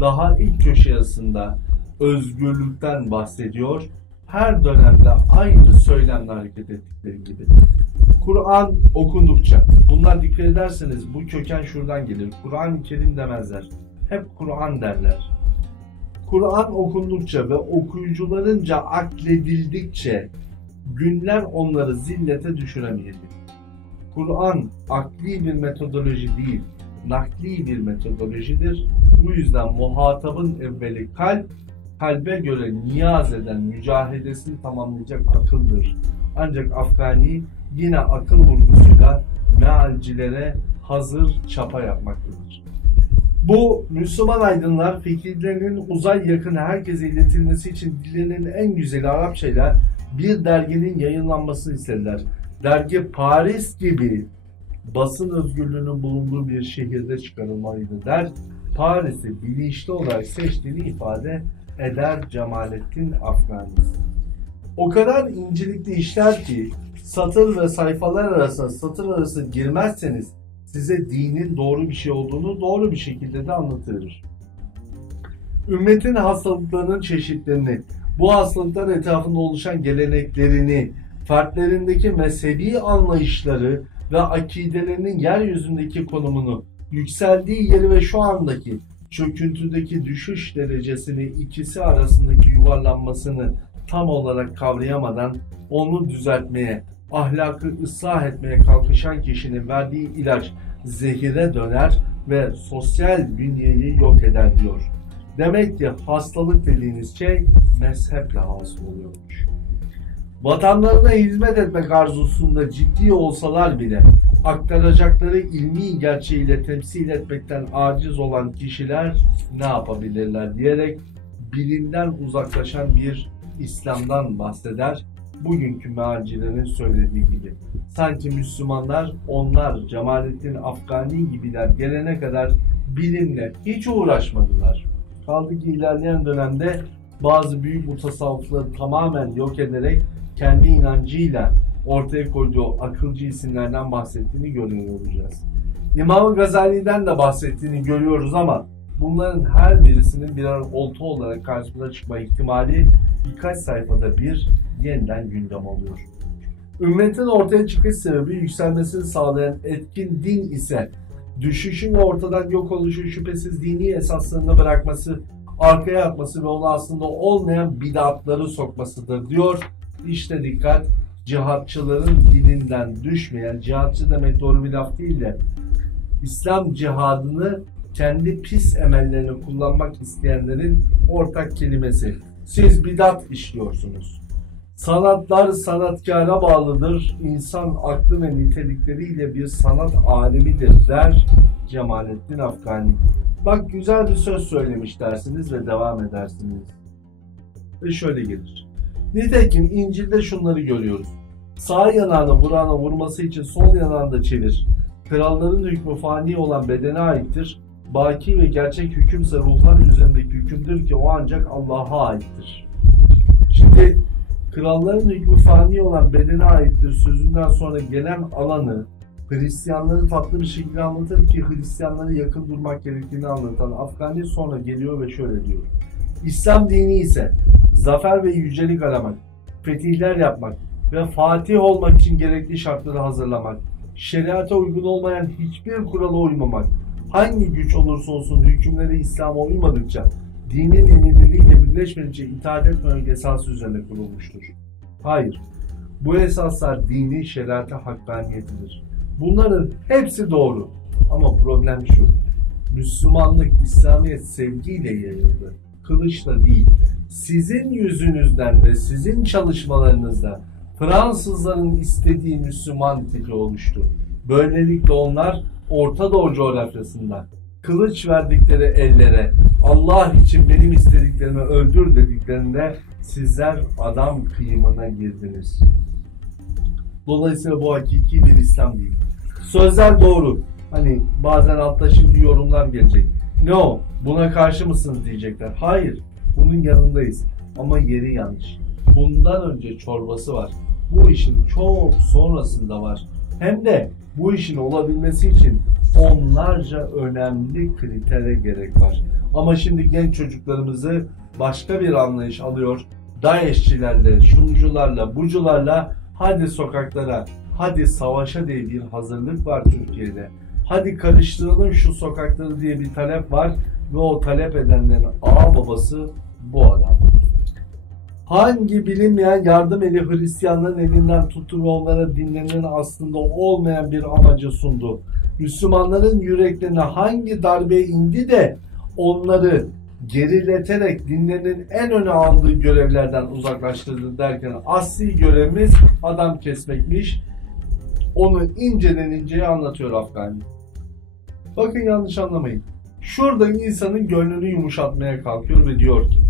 daha ilk köşe yazısında özgürlükten bahsediyor. Her dönemde aynı söylemle hareket ettikleri gibi. Kur'an okundukça, bunlar dikkat ederseniz bu köken şuradan gelir. Kur'an-ı Kerim demezler. Hep Kur'an derler. Kur'an okundukça ve okuyucularınca akledildikçe günler onları zillete düşüremeyecek. Kur'an akli bir metodoloji değil, nakli bir metodolojidir. Bu yüzden muhatabın evveli kalp, kalbe göre niyaz eden mücahedesini tamamlayacak akıldır. Ancak Afgani yine akıl vurgusuyla mealcilere hazır çapa yapmaktadır. Bu Müslüman aydınlar fikirlerinin uzay yakın herkese iletilmesi için dillerinin en güzeli Arapçayla bir derginin yayınlanmasını istediler. Dergi Paris gibi basın özgürlüğünün bulunduğu bir şehirde çıkarılmalıydı der. Paris'i bilinçli olarak seçtiğini ifade eder Cemalettin Afgani. O kadar incelikli işler ki satır ve sayfalar arasında satır arası girmezseniz size dinin doğru bir şey olduğunu doğru bir şekilde de anlatır. Ümmetin hastalıklarının çeşitlerini, bu hastalıklar etrafında oluşan geleneklerini, fertlerindeki mezhebi anlayışları ve akidelerinin yeryüzündeki konumunu, yükseldiği yeri ve şu andaki çöküntüdeki düşüş derecesini, ikisi arasındaki yuvarlanmasını tam olarak kavrayamadan onu düzeltmeye, ahlakı ıslah etmeye kalkışan kişinin verdiği ilaç zehire döner ve sosyal bünyeyi yok eder diyor. Demek ki hastalık dediğiniz şey mezheple hasıl oluyormuş. Vatanlarına hizmet etmek arzusunda ciddi olsalar bile aktaracakları ilmi gerçeğiyle temsil etmekten aciz olan kişiler ne yapabilirler diyerek bilimden uzaklaşan bir İslam'dan bahseder. Bugünkü mealcilerin söylediği gibi. Sanki Müslümanlar onlar Cemalettin Afgani gibiler gelene kadar bilimle hiç uğraşmadılar. Kaldı ki ilerleyen dönemde bazı büyük mutasavvıfları tamamen yok ederek kendi inancıyla ortaya koyduğu akılcı isimlerden bahsettiğini görüyor olacağız. İmam Gazali'den de bahsettiğini görüyoruz ama bunların her birisinin birer olta olarak karşımıza çıkma ihtimali birkaç sayfada bir yeniden gündem oluyor. Ümmetin ortaya çıkış sebebi yükselmesini sağlayan etkin din ise düşüşün ve ortadan yok oluşu şüphesiz dini esaslarını bırakması, arkaya atması ve onu aslında olmayan bid'atları sokmasıdır diyor. İşte dikkat, cihatçıların dilinden düşmeyen, cihatçı demek doğru bir laf değil de İslam cihadını kendi pis emellerini kullanmak isteyenlerin ortak kelimesi. Siz bidat işliyorsunuz. Sanatlar sanatkara bağlıdır. İnsan aklı ve nitelikleriyle bir sanat alemidir der Cemalettin Afgani. Bak güzel bir söz söylemiş dersiniz ve devam edersiniz. Ve şöyle gelir. Nitekim İncil'de şunları görüyoruz. Sağ yanağını Kur'an'a vurması için sol yanağını da çevir. Kralların hükmü fani olan bedene aittir. Baki ve gerçek hükümse ruhlar üzerindeki hükümdür ki o ancak Allah'a aittir. Şimdi kralların hükmü fani olan bedene aittir sözünden sonra gelen alanı Hristiyanları tatlı bir şekilde anlatır ki Hristiyanları yakın durmak gerektiğini anlatan Afgani sonra geliyor ve şöyle diyor. İslam dini ise zafer ve yücelik aramak, fetihler yapmak ve fatih olmak için gerekli şartları hazırlamak, şeriata uygun olmayan hiçbir kurala uymamak, hangi güç olursa olsun hükümleri İslam'a uymadıkça, dinin emirleriyle birleşmedikçe itaat etmemek esası üzerine kurulmuştur. Hayır, bu esaslar dini şeriata hakkaniyetidir. Bunların hepsi doğru. Ama problem şu, Müslümanlık, İslamiyet sevgiyle yayıldı. Kılıçla değil. Sizin yüzünüzden ve sizin çalışmalarınızda Fransızların istediği Müslüman tipi oluştu. Böylelikle onlar Orta Doğu coğrafyasında kılıç verdikleri ellere Allah için benim istediklerimi öldür dediklerinde sizler adam kıyımına girdiniz. Dolayısıyla bu hakiki bir İslam değil. Sözler doğru. Hani bazen altta şimdi yorumlar gelecek. Ne o? Buna karşı mısınız diyecekler. Hayır. Bunun yanındayız. Ama yeri yanlış. Bundan önce çorbası var. Bu işin çok sonrasında var. Hem de bu işin olabilmesi için onlarca önemli kritere gerek var. Ama şimdi genç çocuklarımızı başka bir anlayış alıyor. DAEŞ'çilerle, şuncularla, bucularla hadi sokaklara, hadi savaşa diye bir hazırlık var Türkiye'de. Hadi karıştıralım şu sokakları diye bir talep var ve o talep edenlerin ağ babası bu adam. Hangi bilinmeyen yardım eli Hristiyanların elinden tuttu ve onlara dinlerinin aslında olmayan bir amacı sundu? Müslümanların yüreklerine hangi darbe indi de onları gerileterek dinlerinin en öne aldığı görevlerden uzaklaştırdı derken asli görevimiz adam kesmekmiş. Onu inceden inceye anlatıyor Afgani. Bakın yanlış anlamayın. Şurada insanın gönlünü yumuşatmaya kalkıyor ve diyor ki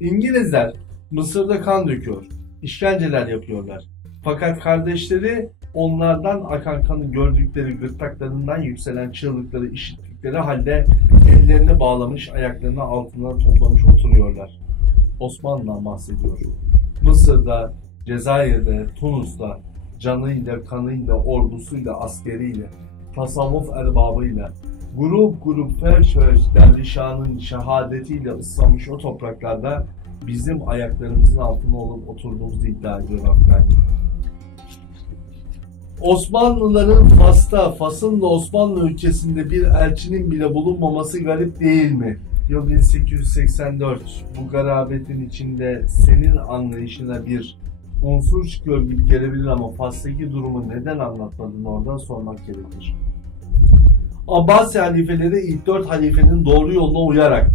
İngilizler Mısır'da kan döküyor, işkenceler yapıyorlar. Fakat kardeşleri onlardan akan kanı gördükleri gırtlaklarından yükselen çığlıkları işittikleri halde ellerini bağlamış, ayaklarını altına toplamış oturuyorlar. Osmanlı'dan bahsediyor. Mısır'da, Cezayir'de, Tunus'ta canıyla, kanıyla, ordusuyla, askeriyle, tasavvuf erbabıyla, grup grup ferş dervişanın şehadetiyle ıslanmış o topraklarda bizim ayaklarımızın altına olup oturduğumuzu iddia ediyor Afgani. Osmanlıların Fas'ın da Osmanlı ülkesinde bir elçinin bile bulunmaması garip değil mi? Yıl 1884. Bu garabetin içinde senin anlayışına bir unsur çıkıyor gibi gelebilir ama Fas'taki durumu neden anlatmadın oradan sormak gerekir. Abbasi halifeleri ilk 4 halifenin doğru yoluna uyarak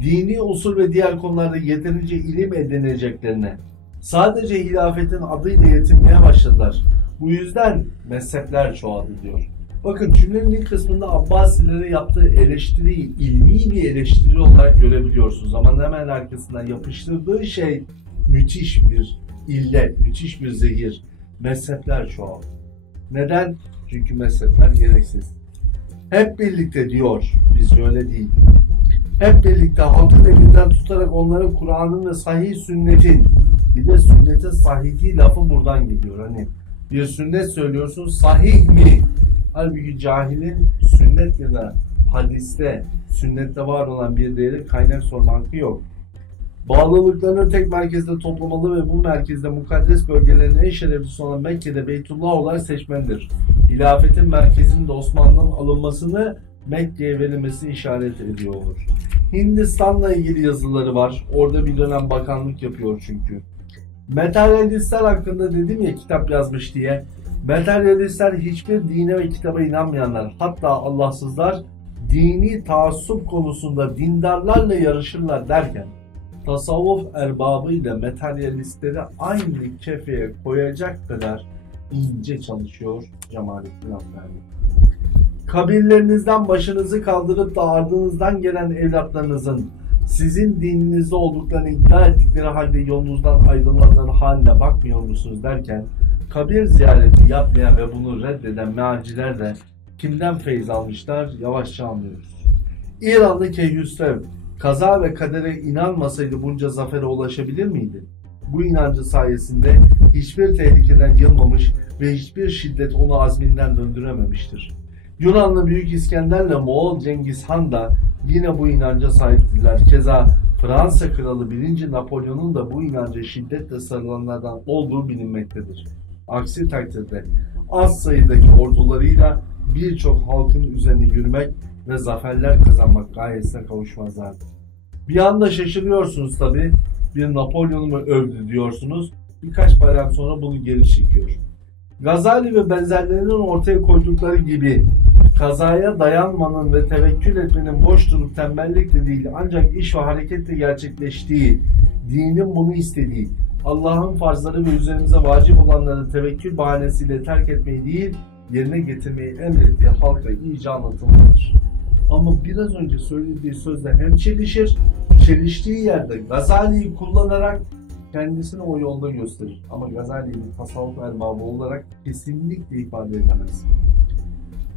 dini usul ve diğer konularda yeterince ilim edineceklerine sadece hilafetin adıyla yetinmeye başladılar. Bu yüzden mezhepler çoğaldı diyor. Bakın cümlenin ilk kısmında Abbasilere yaptığı eleştiriyi ilmi bir eleştiri olarak görebiliyorsunuz. Ama hemen arkasından yapıştırdığı şey müthiş bir illet, müthiş bir zehir. Mezhepler çoğaldı. Neden? Çünkü mezhepler gereksiz. Hep birlikte diyor, biz öyle değil. Hep birlikte halkın elinden tutarak onların Kur'an'ın ve sahih sünnetin, bir de sünnetin sahihi lafı buradan geliyor. Hani bir sünnet söylüyorsun, sahih mi? Halbuki cahilin sünnet ya da hadiste, sünnette var olan bir değeri kaynak sorma hakkı yok. Bağlılıklarını tek merkezde toplamalı ve bu merkezde mukaddes bölgelerin en şereflisi olan Mekke'de Beytullah olarak seçmelidir. Hilafetin merkezinin de Osmanlı'nın alınmasını Mekke'ye verilmesi işaret ediyor. Hindistan'la ilgili yazıları var. Orada bir dönem bakanlık yapıyor çünkü. Materyalistler hakkında dedim ya kitap yazmış diye. Materyalistler hiçbir dine ve kitaba inanmayanlar, hatta Allahsızlar dini taassup konusunda dindarlarla yarışırlar derken tasavvuf erbabıyla materyalistleri aynı kefeye koyacak kadar ince çalışıyor Cemalettin Afgani. Kabirlerinizden başınızı kaldırıp da ardınızdan gelen evlatlarınızın sizin dininizde olduklarını iddia ettikleri halde yolunuzdan ayrılanların haline bakmıyor musunuz derken kabir ziyareti yapmayan ve bunu reddeden mealciler de kimden feyz almışlar yavaşça anlıyoruz. İranlı Keyhüsrev kaza ve kadere inanmasaydı bunca zafere ulaşabilir miydi? Bu inancı sayesinde hiçbir tehlikeden yılmamış ve hiçbir şiddet onu azminden döndürememiştir. Yunanlı Büyük İskender'le Moğol Cengiz Han da yine bu inanca sahiptiler. Keza Fransa Kralı 1. Napolyon'un da bu inanca şiddetle sarılanlardan olduğu bilinmektedir. Aksi takdirde az sayıdaki ordularıyla birçok halkın üzerine yürümek ve zaferler kazanmak gayesine kavuşmazlardı. Bir anda şaşırıyorsunuz tabi, bir Napolyon'u mu övdü diyorsunuz, birkaç bayram sonra bunu geri çekiyor. Gazali ve benzerlerinin ortaya koydukları gibi kazaya dayanmanın ve tevekkül etmenin boş durup tembellikle değil ancak iş ve hareketle gerçekleştiği, dinin bunu istediği, Allah'ın farzları ve üzerimize vacip olanları tevekkül bahanesiyle terk etmeyi değil, yerine getirmeyi emrettiği halka iyice anlatılmalıdır. Ama biraz önce söylediği sözle hem çelişir, çeliştiği yerde Gazali'yi kullanarak kendisini o yolda gösterir. Ama Gazali'yi bir tasavvuf erbabı olarak kesinlikle ifade edemez.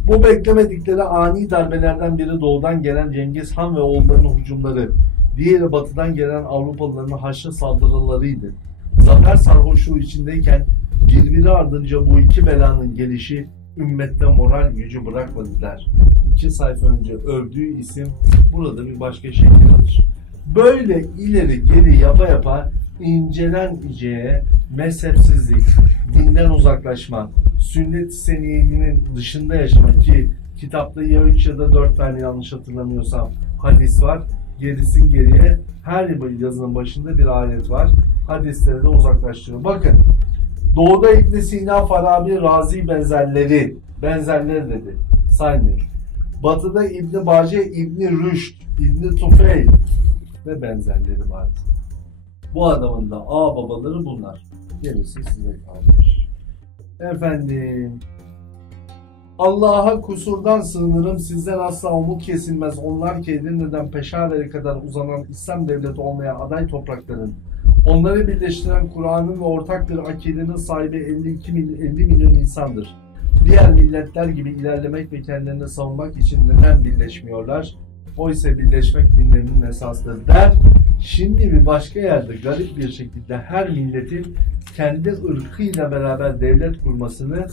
Bu beklemedikleri ani darbelerden biri doğudan gelen Cengiz Han ve oğullarının hücumları, diğeri batıdan gelen Avrupalıların Haçlı saldırılarıydı. Zafer sarhoşluğu içindeyken birbiri ardınca bu iki belanın gelişi ümmette moral gücü bırakmadı der. 2 sayfa önce övdüğü isim burada bir başka şekil alır. Böyle ileri geri yapa yapa incelen iceye mezhepsizlik, dinden uzaklaşma, sünnet-i seniyyenin dışında yaşamak ki kitapta ya 3 ya da 4 tane yanlış hatırlamıyorsam hadis var. Gerisin geriye her yazının başında bir ayet var. Hadisleri de uzaklaştırıyor. Bakın Doğuda İbn Sina, Farabi, Razi benzerleri dedi. Saymıyor. Batıda İbn Bace, İbn Rüşd, İbn Tufeyl ve benzerleri vardı. Bu adamın da ağ babaları bunlar. Gerisi size kalmış. Efendim, Allah'a kusurdan sığınırım, sizden asla umut kesilmez. Onlar ki Edirne'den Peşaver'e kadar uzanan İslam devleti olmaya aday toprakların, onları birleştiren Kur'an'ın ve ortak bir akidenin sahibi 50 milyon insandır. Diğer milletler gibi ilerlemek ve kendilerini savunmak için neden birleşmiyorlar? Oysa birleşmek dinlerinin esasıdır der. Şimdi bir başka yerde garip bir şekilde her milletin kendi ırkıyla beraber devlet kurmasını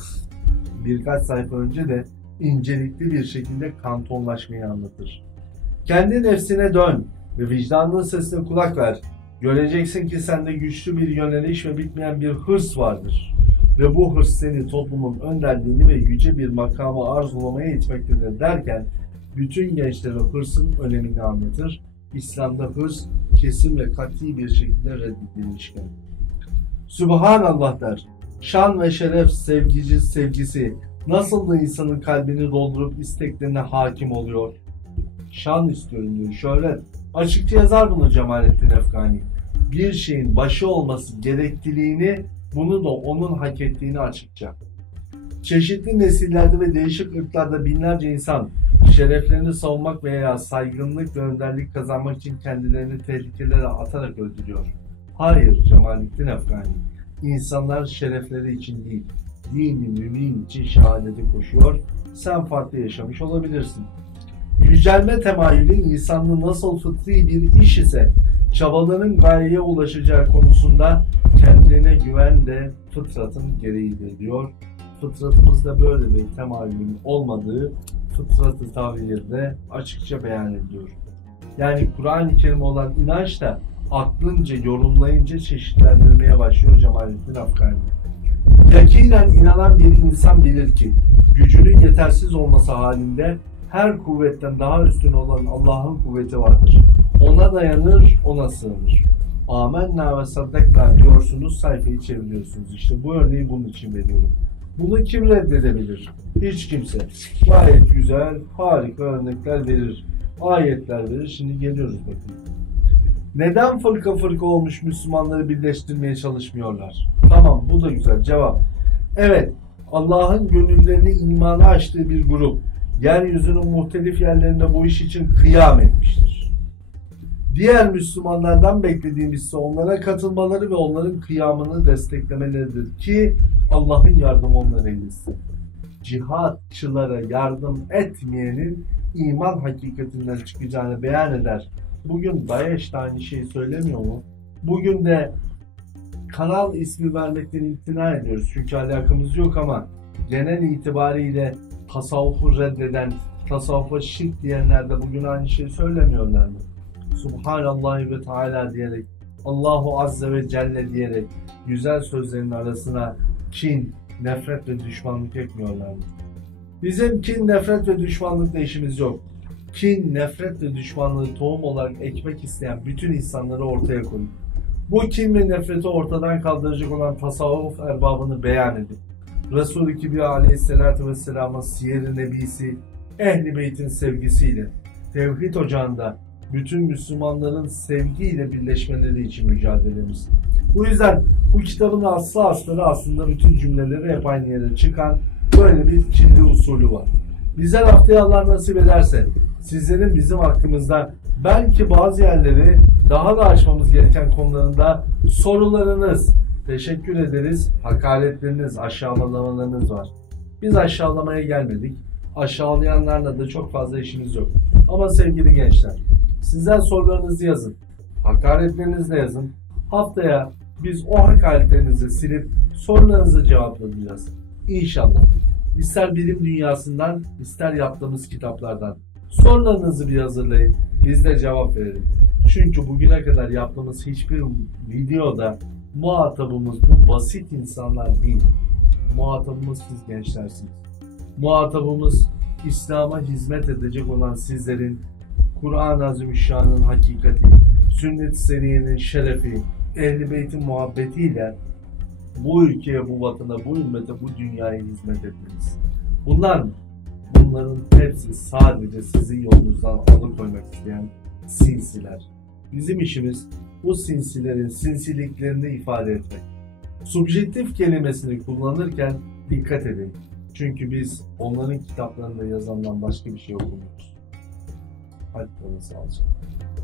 birkaç sayfa önce de incelikli bir şekilde kantonlaşmayı anlatır. Kendi nefsine dön ve vicdanının sesine kulak ver. Göreceksin ki sende güçlü bir yöneliş ve bitmeyen bir hırs vardır. Ve bu hırs seni toplumun önderliğini ve yüce bir makamı arzulamaya itmektedir derken bütün gençlere hırsın önemini anlatır. İslam'da hırs kesin ve kat'i bir şekilde reddedilmişken. Sübhanallah der. Şan ve şeref sevgisi nasıl da insanın kalbini doldurup isteklerine hakim oluyor. Şan istiyorum diyor, şöhret. Açıkça yazar bunu Cemalettin Efgani. Bir şeyin başı olması gerekliliğini, bunu da onun hak ettiğini açıkça. Çeşitli nesillerde ve değişik ırklarda binlerce insan şereflerini savunmak veya saygınlık ve önderlik kazanmak için kendilerini tehlikelere atarak öldürüyor. Hayır Cemalettin Efgani, insanlar şerefleri için değil, dini mümin için şehadeti koşuyor. Sen farklı yaşamış olabilirsin. Yücelme temayülü insanlığı nasıl fıtri bir iş ise çabaların gayeye ulaşacağı konusunda kendine güven de fıtratın gereğidir diyor. Fıtratımızda böyle bir temayülün olmadığı fıtratı tahvilde açıkça beyan ediyor. Yani Kur'an-ı Kerim olan inanç da aklınca yorumlayınca çeşitlendirmeye başlıyor Cemalettin Afgani. Yakinen inanan bir insan bilir ki gücünün yetersiz olması halinde her kuvvetten daha üstün olan Allah'ın kuvveti vardır. Ona dayanır, ona sığınır. Amenna ve saddekna diyorsunuz, sayfayı çeviriyorsunuz. İşte bu örneği bunun için veriyorum. Bunu kim reddedebilir? Hiç kimse. Gayet güzel, harika örnekler verir. Ayetler verir. Şimdi geliyoruz bakın. Neden fırka fırka olmuş Müslümanları birleştirmeye çalışmıyorlar? Tamam, bu da güzel. Cevap. Evet, Allah'ın gönüllerini imana açtığı bir grup, yeryüzünün muhtelif yerlerinde bu iş için kıyam etmiştir. Diğer Müslümanlardan beklediğimiz ise onlara katılmaları ve onların kıyamını desteklemeleridir ki Allah'ın yardımı onlara eylesin. Cihatçılara yardım etmeyenin iman hakikatinden çıkacağını beyan eder. Bugün DAEŞ de aynı şeyi söylemiyor mu? Bugün de kanal ismi vermekten imtina ediyoruz. Çünkü alakamız yok ama genel itibariyle tasavvufu reddeden, tasavvufa şirk diyenler de bugün aynı şeyi söylemiyorlar mı? Subhanallah ve Teala diyerek, Allahu Azze ve Celle diyerek güzel sözlerin arasına kin, nefret ve düşmanlık ekmiyorlar mı? Bizim kin, nefret ve düşmanlıkla işimiz yok. Kin, nefret ve düşmanlığı tohum olarak ekmek isteyen bütün insanları ortaya koyun. Bu kin ve nefreti ortadan kaldıracak olan tasavvuf erbabını beyan edin. Resul-i Kibriya Aleyhisselatü Vesselam'ın siyer-i nebisi, Ehl-i Beyt'in sevgisiyle, tevhid ocağında bütün Müslümanların sevgiyle birleşmeleri için mücadelemiz. Bu yüzden bu kitabın aslı astarı aslında bütün cümleleri hep aynı yere çıkan böyle bir kirli usulü var. Bizler haftaya Allah nasip ederse sizlerin bizim hakkımızda belki bazı yerleri daha da açmamız gereken konularında sorularınız, teşekkür ederiz, hakaretleriniz, aşağılamalarınız var. Biz aşağılamaya gelmedik. Aşağılayanlarla da çok fazla işimiz yok. Ama sevgili gençler, sizler sorularınızı yazın, hakaretlerinizi de yazın. Haftaya biz o hakaretlerinizi silip sorularınızı cevaplayacağız. İnşallah. İster bilim dünyasından, ister yaptığımız kitaplardan. Sorularınızı bir hazırlayın, biz de cevap verelim. Çünkü bugüne kadar yaptığımız hiçbir videoda muhatabımız bu basit insanlar değil. Muhatabımız siz gençlersiniz. Muhatabımız İslam'a hizmet edecek olan sizlerin, Kur'an-ı Azimüşşan'ın hakikati, Sünnet-i Seniyye'nin şerefi, Ehl-i Beyt'in muhabbetiyle bu ülkeye, bu vatana, bu ümmete, bu dünyaya hizmet etmeniz. Bunlar mı? Bunların hepsi sadece sizi yolunuzdan alıkoymak isteyen sinsiler. Bizim işimiz bu sinsilerin sinsiliklerini ifade etmek. Subjektif kelimesini kullanırken dikkat edin. Çünkü biz onların kitaplarında yazandan başka bir şey okumuyoruz. Hadi kalın sağlıcakla.